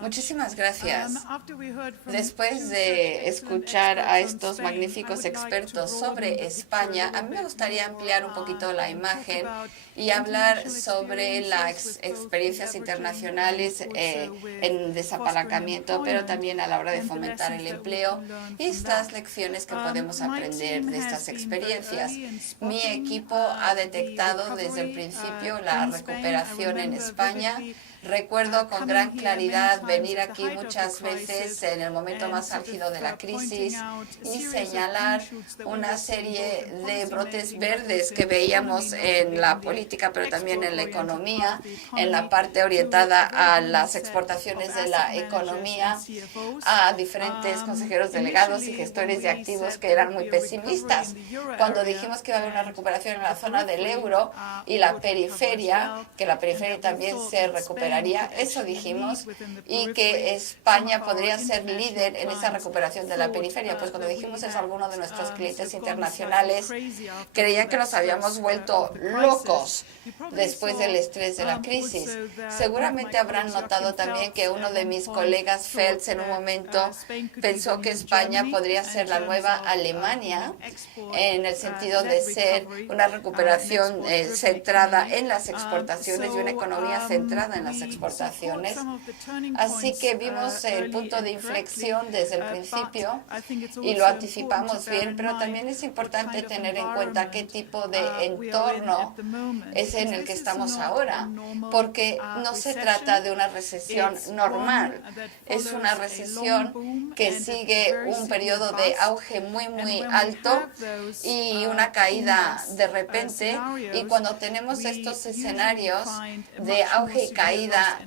Muchísimas gracias. Después de escuchar a estos magníficos expertos sobre España, a mí me gustaría ampliar un poquito la imagen y hablar sobre las experiencias internacionales en desapalancamiento, pero también a la hora de fomentar el empleo y estas lecciones que podemos aprender de estas experiencias. Mi equipo ha detectado desde el principio la recuperación en España. Recuerdo con gran claridad venir aquí muchas veces en el momento más álgido de la crisis y señalar una serie de brotes verdes que veíamos en la política, pero también en la economía, en la parte orientada a las exportaciones de la economía, a diferentes consejeros delegados y gestores de activos que eran muy pesimistas. Cuando dijimos que iba a haber una recuperación en la zona del euro y la periferia, que la periferia también se recuperaría, eso dijimos, y que España podría ser líder en esa recuperación de la periferia. Pues cuando dijimos eso, algunos de nuestros clientes internacionales creían que nos habíamos vuelto locos después del estrés de la crisis. Seguramente habrán notado también que uno de mis colegas, Feltz, en un momento pensó que España podría ser la nueva Alemania en el sentido de ser una recuperación centrada en las exportaciones y una economía centrada en las exportaciones. Así que vimos el punto de inflexión desde el principio y lo anticipamos bien, pero también es importante tener en cuenta qué tipo de entorno es en el que estamos ahora, porque no se trata de una recesión normal, es una recesión que sigue un periodo de auge muy alto y una caída de repente, y cuando tenemos estos escenarios de auge y caída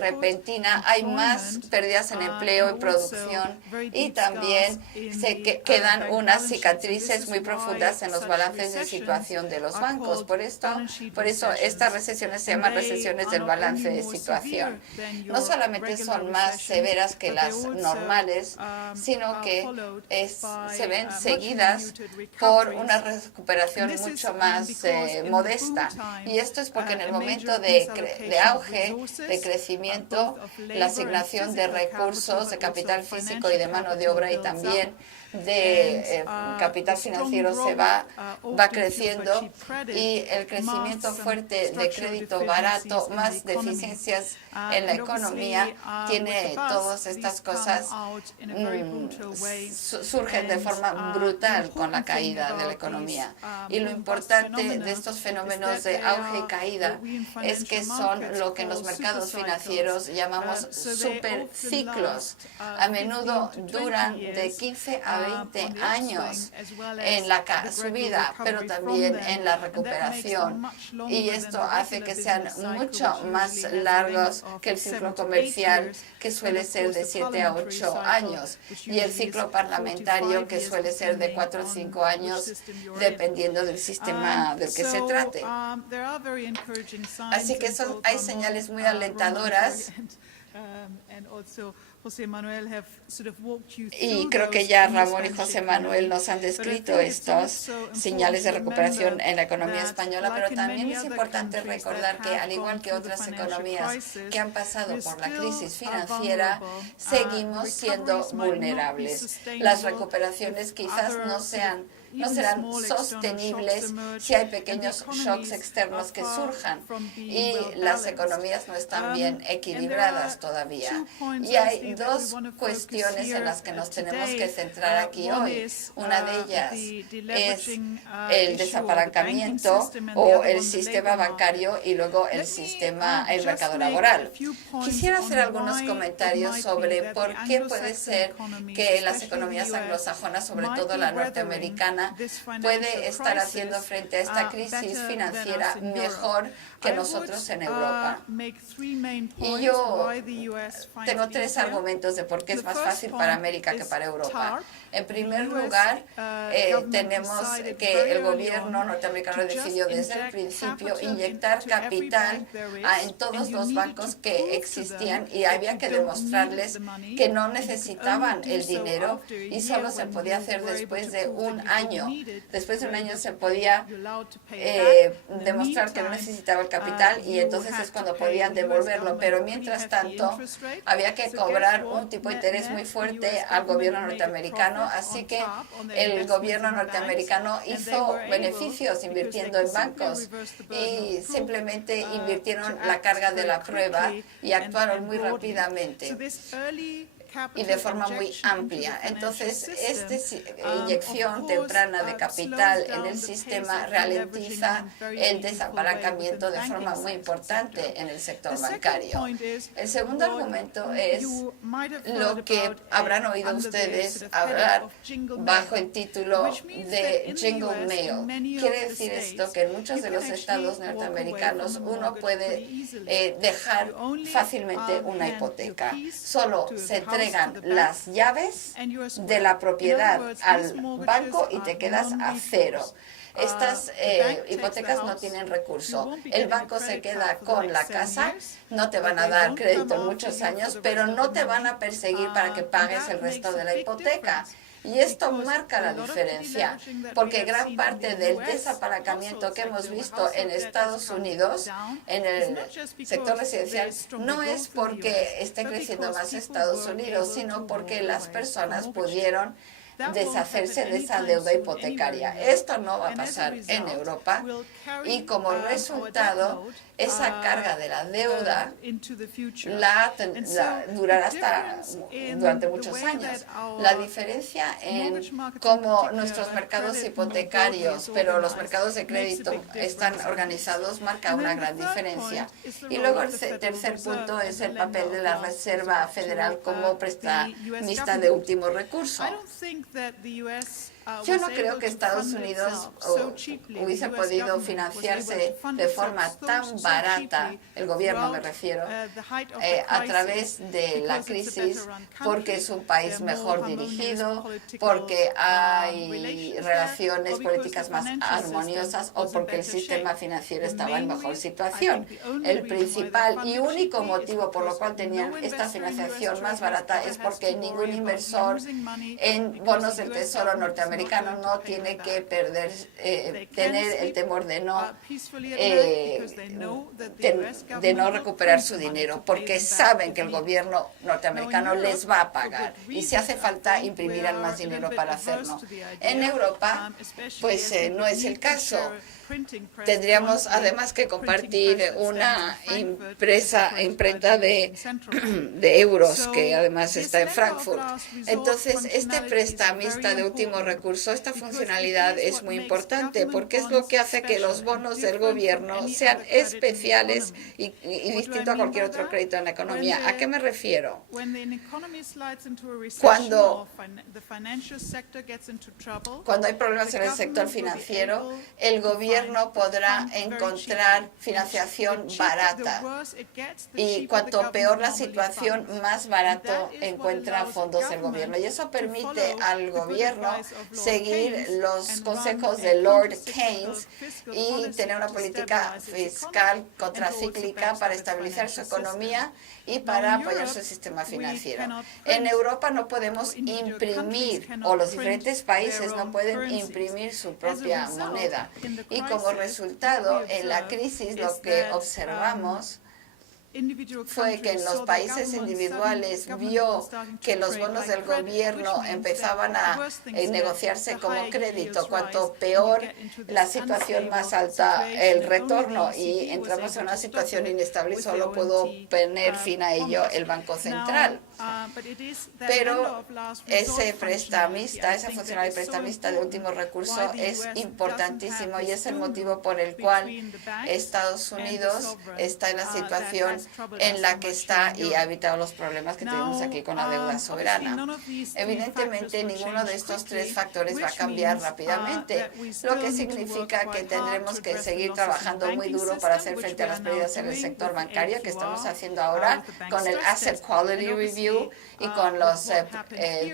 repentina, hay más pérdidas en empleo y producción, y también se quedan unas cicatrices muy profundas en los balances de situación de los bancos. Por eso estas recesiones se llaman recesiones del balance de situación. No solamente son más severas que las normales, sino que se ven seguidas por una recuperación mucho más modesta. Y esto es porque en el momento de auge, de crecimiento, la asignación de recursos, de capital físico y de mano de obra, y también de capital financiero va creciendo, y el crecimiento fuerte de crédito barato, más deficiencias en la economía, tiene todas estas cosas, surgen de forma brutal con la caída de la economía. Y lo importante de estos fenómenos de auge y caída es que son lo que en los mercados financieros llamamos superciclos. A menudo duran de 15 a 20 años en la subida, pero también en la recuperación. Y esto hace que sean mucho más largos que el ciclo comercial, que suele ser de 7 a 8 años, y el ciclo parlamentario, que suele ser de 4 o 5 años, dependiendo del sistema del que se trate. Así que hay señales muy alentadoras. Y creo que ya Ramón y José Manuel nos han descrito estos señales de recuperación en la economía española, pero también es importante recordar que, al igual que otras economías que han pasado por la crisis financiera, seguimos siendo vulnerables. Las recuperaciones quizás no serán sostenibles si hay pequeños shocks externos que surjan y las economías no están bien equilibradas todavía. Y hay dos cuestiones en las que nos tenemos que centrar aquí hoy. Una de ellas es el desapalancamiento o el sistema bancario, y luego el mercado laboral. Quisiera hacer algunos comentarios sobre por qué puede ser que las economías anglosajonas, sobre todo la norteamericana, puede estar haciendo frente a esta crisis financiera mejor que nosotros en Europa. Y yo tengo 3 argumentos de por qué es más fácil para América que para Europa. En primer lugar, tenemos que el gobierno norteamericano decidió desde el principio inyectar capital en todos los bancos que existían, y había que demostrarles que no necesitaban el dinero, y solo se podía hacer después de 1 año año. Después de un año se podía demostrar que no necesitaba el capital y entonces es cuando podían devolverlo. Pero mientras tanto, había que cobrar un tipo de interés muy fuerte al gobierno norteamericano, así que el gobierno norteamericano hizo beneficios invirtiendo en bancos y simplemente invirtieron la carga de la prueba y actuaron muy rápidamente y de forma muy amplia. Entonces, esta inyección temprana de capital en el sistema ralentiza el desapalancamiento de forma muy importante en el sector bancario. El segundo argumento es lo que habrán oído ustedes hablar bajo el título de Jingle Mail. Quiere decir esto que en muchos de los estados norteamericanos uno puede dejar fácilmente una hipoteca. Solo se entregan las llaves de la propiedad al banco y te quedas a cero. Estas hipotecas no tienen recurso. El banco se queda con la casa, no te van a dar crédito en muchos años, pero no te van a perseguir para que pagues el resto de la hipoteca. Y esto marca la diferencia, porque gran parte del desapalancamiento que hemos visto en Estados Unidos, en el sector residencial, no es porque esté creciendo más Estados Unidos, sino porque las personas pudieron deshacerse de esa deuda hipotecaria. Esto no va a pasar en Europa y como resultado, esa carga de la deuda durará durante muchos años. La diferencia en cómo nuestros mercados hipotecarios, pero los mercados de crédito están organizados, marca una gran diferencia. Y luego el tercer punto es el papel de la Reserva Federal como prestamista de último recurso. Yo no creo que Estados Unidos hubiese podido financiarse de forma tan barata, el gobierno me refiero, a través de la crisis, porque es un país mejor dirigido, porque hay relaciones políticas más armoniosas o porque el sistema financiero estaba en mejor situación. El principal y único motivo por lo cual tenían esta financiación más barata es porque ningún inversor en bonos del Tesoro norteamericano no tiene que tener el temor de no recuperar su dinero, porque saben que el gobierno norteamericano les va a pagar y si hace falta imprimirán más dinero para hacerlo. En Europa, pues no es el caso. Tendríamos además que compartir una imprenta de euros que además está en Frankfurt. Entonces, este prestamista de último recurso, esta funcionalidad es muy importante porque es lo que hace que los bonos del gobierno sean especiales y distinto a cualquier otro crédito en la economía. ¿A qué me refiero? Cuando hay problemas en el sector financiero, el gobierno podrá encontrar financiación barata y cuanto peor la situación, más barato encuentra fondos el gobierno. Y eso permite al gobierno seguir los consejos de Lord Keynes y tener una política fiscal contracíclica para estabilizar su economía y para apoyar su sistema financiero. En Europa no podemos imprimir, o los diferentes países no pueden imprimir su propia moneda. Y como resultado, en la crisis lo que observamos fue que en los países individuales vio que los bonos del gobierno empezaban a negociarse como crédito. Cuanto peor la situación, más alta el retorno y entramos en una situación inestable y solo pudo poner fin a ello el Banco Central. Pero ese prestamista, esa funcionalidad prestamista de último recurso es importantísimo y es el motivo por el cual Estados Unidos está en la situación en la que está y ha evitado los problemas que tenemos aquí con la deuda soberana. Evidentemente, ninguno de estos tres factores va a cambiar rápidamente, lo que significa que tendremos que seguir trabajando muy duro para hacer frente a las pérdidas en el sector bancario que estamos haciendo ahora con el Asset Quality Review y con los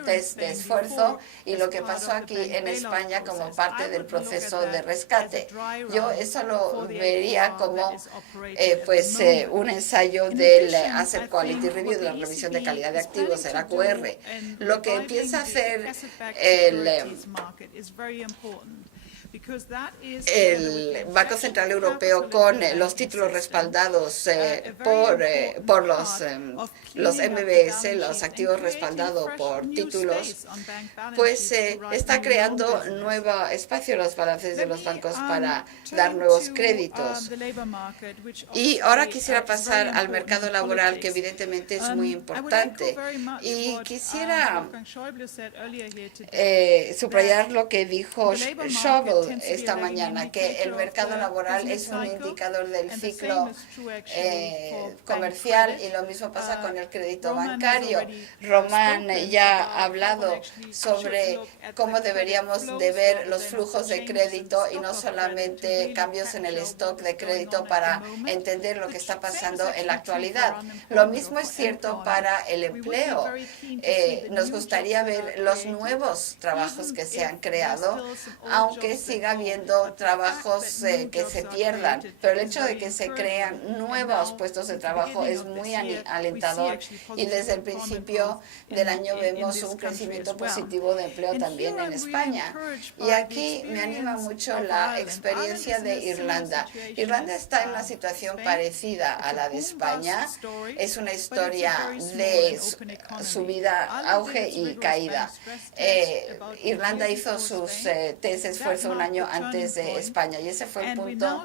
test de esfuerzo y lo que pasó aquí en España como parte del proceso de rescate. Yo eso lo vería como un ensayo ensayo del Asset Quality Review, de la revisión de calidad de activos, el AQR. Lo que piensa hacer el Banco Central Europeo con los títulos respaldados por los MBS, los activos respaldados por títulos, pues está creando nuevo espacio en los balances de los bancos para dar nuevos créditos. Y ahora quisiera pasar al mercado laboral, que evidentemente es muy importante. Y quisiera subrayar lo que dijo Schäuble esta mañana, que el mercado laboral es un indicador del ciclo comercial, y lo mismo pasa con el crédito bancario. Román ya ha hablado sobre cómo deberíamos de ver los flujos de crédito y no solamente cambios en el stock de crédito para entender lo que está pasando en la actualidad. Lo mismo es cierto para el empleo. Nos gustaría ver los nuevos trabajos que se han creado, aunque siga habiendo trabajos que se pierdan, pero el hecho de que se crean nuevos puestos de trabajo es muy alentador, y desde el principio del año vemos un crecimiento positivo de empleo también en España. Y aquí me anima mucho la experiencia de Irlanda. Irlanda está en una situación parecida a la de España. Es una historia de subida, auge y caída. Irlanda hizo sus test de esfuerzo un año antes de España, y ese fue el punto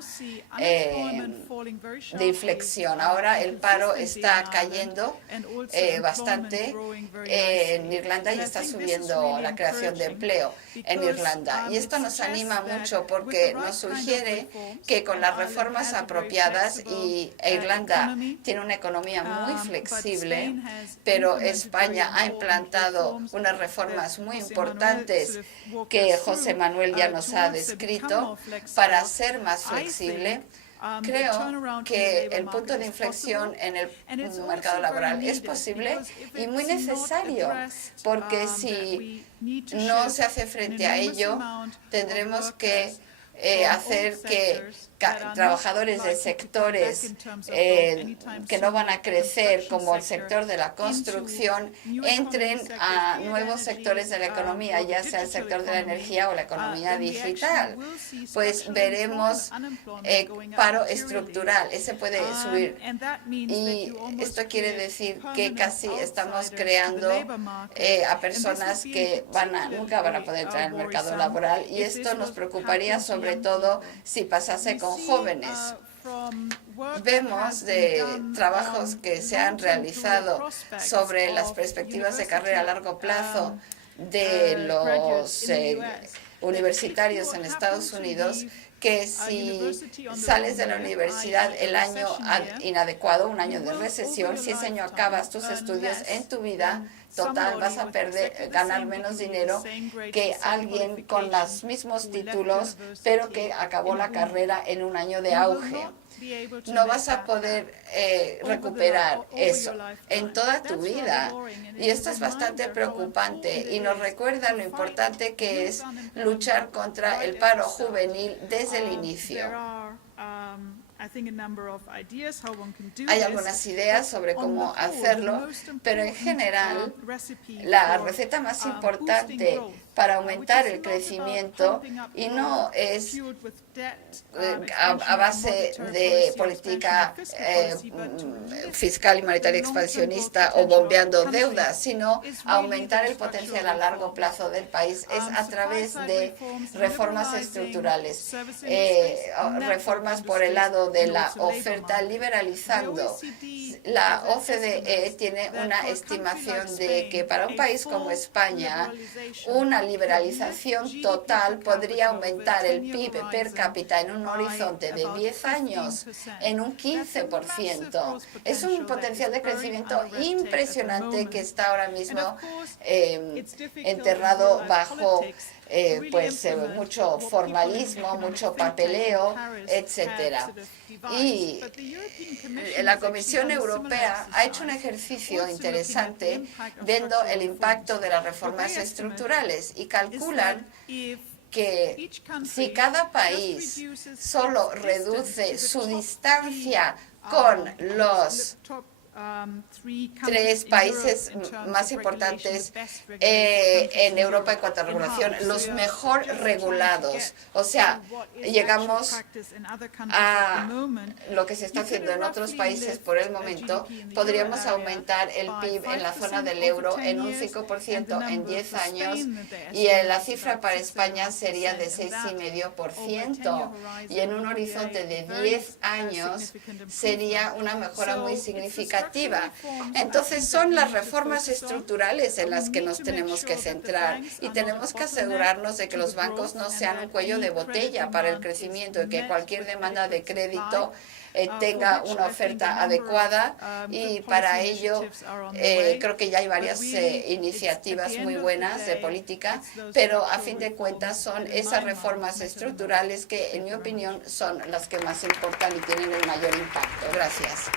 de inflexión. Ahora el paro está cayendo bastante en Irlanda, y está subiendo la creación de empleo en Irlanda. Y esto nos anima mucho porque nos sugiere que con las reformas apropiadas, y Irlanda tiene una economía muy flexible, pero España ha implantado unas reformas muy importantes que José Manuel ya nos ha descrito para ser más flexible. Creo que el punto de inflexión en el mercado laboral es posible y muy necesario, porque si no se hace frente a ello, tendremos que hacer que trabajadores de sectores que no van a crecer, como el sector de la construcción, entren a nuevos sectores de la economía, ya sea el sector de la energía o la economía digital. Pues veremos paro estructural, ese puede subir. Y esto quiere decir que casi estamos creando a personas que nunca van a poder entrar al mercado laboral, y esto nos preocuparía sobre todo si pasase con jóvenes. Vemos de trabajos que se han realizado sobre las perspectivas de carrera a largo plazo de los universitarios en Estados Unidos, que si sales de la universidad el año inadecuado, un año de recesión, si ese año acabas tus estudios, en tu vida total vas a ganar menos dinero que alguien con los mismos títulos, pero que acabó la carrera en un año de auge. No vas a poder recuperar eso en toda tu vida. Y esto es bastante preocupante, y nos recuerda lo importante que es luchar contra el paro juvenil desde el inicio. Hay algunas ideas sobre cómo hacerlo, pero en general la receta más importante para aumentar el crecimiento, y no es a base de política fiscal y monetaria expansionista o bombeando deuda, sino aumentar el potencial a largo plazo del país, es a través de reformas estructurales, reformas por el lado de la oferta, liberalizando. La OCDE tiene una estimación de que para un país como España, una liberalización total podría aumentar el PIB per cápita en un horizonte de 10 años en un 15%. Es un potencial de crecimiento impresionante que está ahora mismo enterrado bajo mucho formalismo, mucho papeleo, etcétera. Y la Comisión Europea ha hecho un ejercicio interesante viendo el impacto de las reformas estructurales, y calculan que si cada país solo reduce su distancia con los tres países más importantes en Europa en cuanto a regulación, los mejor regulados. O sea, llegamos a lo que se está haciendo en otros países por el momento. Podríamos aumentar el PIB en la zona del euro en un 5% en 10 años y la cifra para España sería de 6,5%. Y en un horizonte de 10 años sería una mejora muy significativa. Entonces son las reformas estructurales en las que nos tenemos que centrar y tenemos que asegurarnos de que los bancos no sean un cuello de botella para el crecimiento y que cualquier demanda de crédito tenga una oferta adecuada, y para ello creo que ya hay varias iniciativas muy buenas de política, pero a fin de cuentas son esas reformas estructurales que, en mi opinión, son las que más importan y tienen el mayor impacto. Gracias.